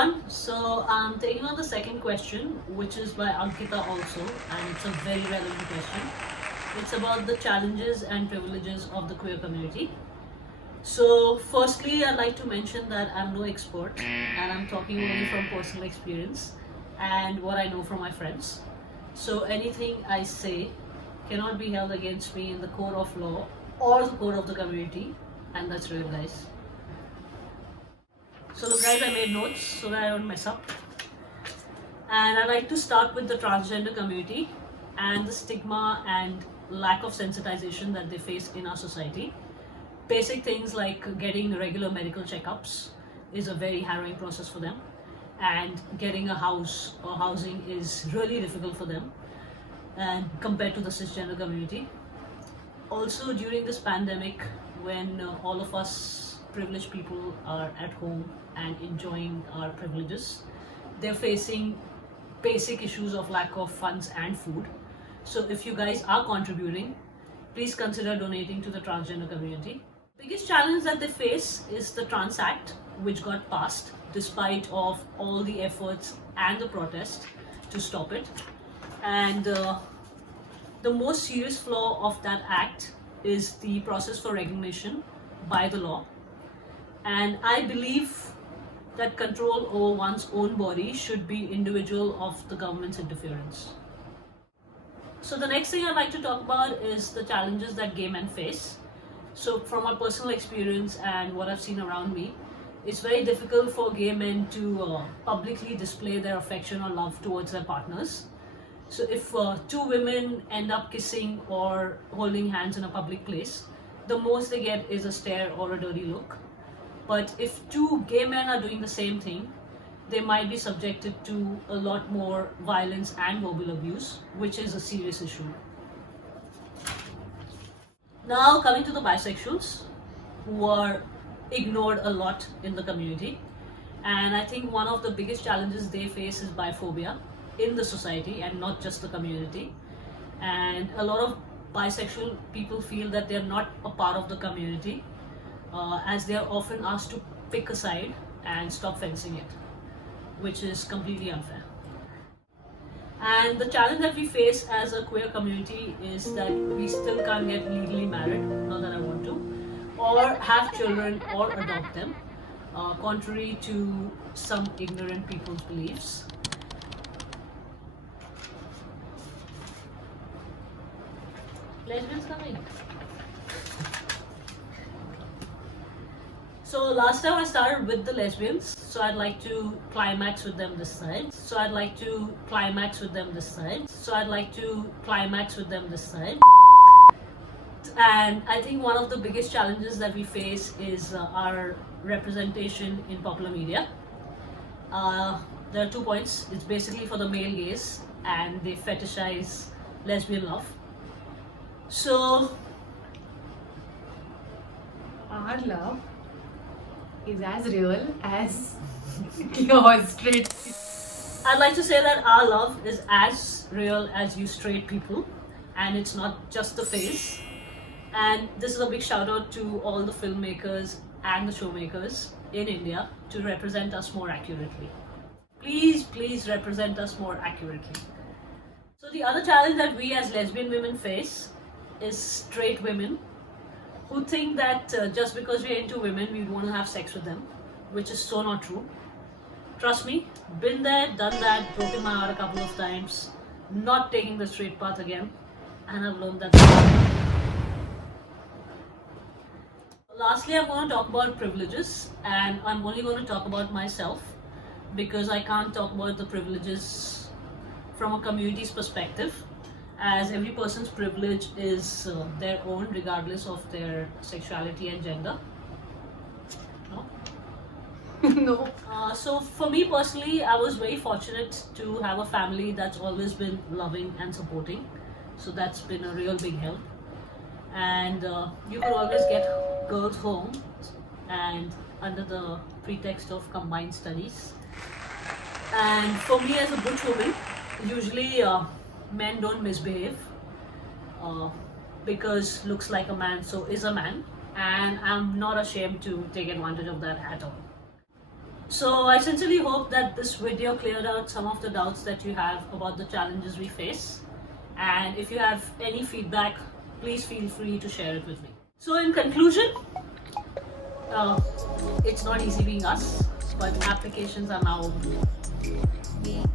everyone. So I'm taking on the second question, which is by Ankita also, and it's a very relevant question. It's about the challenges and privileges of the queer community. So firstly, I'd like to mention that I'm no expert and I'm talking only from personal experience and what I know from my friends. So anything I say cannot be held against me in the court of law or the court of the community, and that's real, guys. So look guys, I made notes so that I don't mess up. And I'd like to start with the transgender community and the stigma and lack of sensitization that they face in our society. Basic things like getting regular medical checkups is a very harrowing process for them, and getting a house or housing is really difficult for them and compared to the cisgender community. Also during this pandemic, when all of us privileged people are at home and enjoying our privileges, they're facing basic issues of lack of funds and food. So if you guys are contributing, please consider donating to the transgender community. Biggest challenge that they face is the Trans Act, which got passed despite of all the efforts and the protest to stop it. And the most serious flaw of that act is the process for recognition by the law. And I believe that control over one's own body should be individual of the government's interference. So the next thing I'd like to talk about is the challenges that gay men face. So from my personal experience and what I've seen around me, it's very difficult for gay men to publicly display their affection or love towards their partners. So if two women end up kissing or holding hands in a public place, the most they get is a stare or a dirty look. But if two gay men are doing the same thing, they might be subjected to a lot more violence and verbal abuse, which is a serious issue. Now coming to the bisexuals, who are ignored a lot in the community. And I think one of the biggest challenges they face is biphobia in the society and not just the community. And a lot of bisexual people feel that they're not a part of the community, as they are often asked to pick a side and stop fencing it, which is completely unfair. And the challenge that we face as a queer community is that we still can't get legally married, not that I want to, or have children or adopt them, contrary to some ignorant people's beliefs. Lesbians coming. So last time I started with the lesbians, so I'd like to climax with them this time. And I think one of the biggest challenges that we face is our representation in popular media. There are 2 points. It's basically for the male gaze, and they fetishize lesbian love. So our love is as real as your straight. I'd like to say that our love is as real as you straight people, and it's not just the face. And this is a big shout out to all the filmmakers and the showmakers in India to represent us more accurately. Please represent us more accurately. So the other challenge that we as lesbian women face is straight women who think that just because we're into women, we want to have sex with them, which is so not true. Trust me, been there, done that, broken my heart a couple of times, not taking the straight path again, and I've learned that. Lastly, I'm going to talk about privileges, and I'm only going to talk about myself because I can't talk about the privileges from a community's perspective, as every person's privilege is their own regardless of their sexuality and gender. No? No. So for me personally, I was very fortunate to have a family that's always been loving and supporting. So that's been a real big help. And you could always get girls home and under the pretext of combined studies. And for me as a butch woman, usually men don't misbehave because looks like a man, so is a man, and I'm not ashamed to take advantage of that at all. So I sincerely hope that this video cleared out some of the doubts that you have about the challenges we face. And if you have any feedback, please feel free to share it with me. So in conclusion, it's not easy being us, but applications are now open.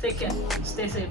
Take care, stay safe.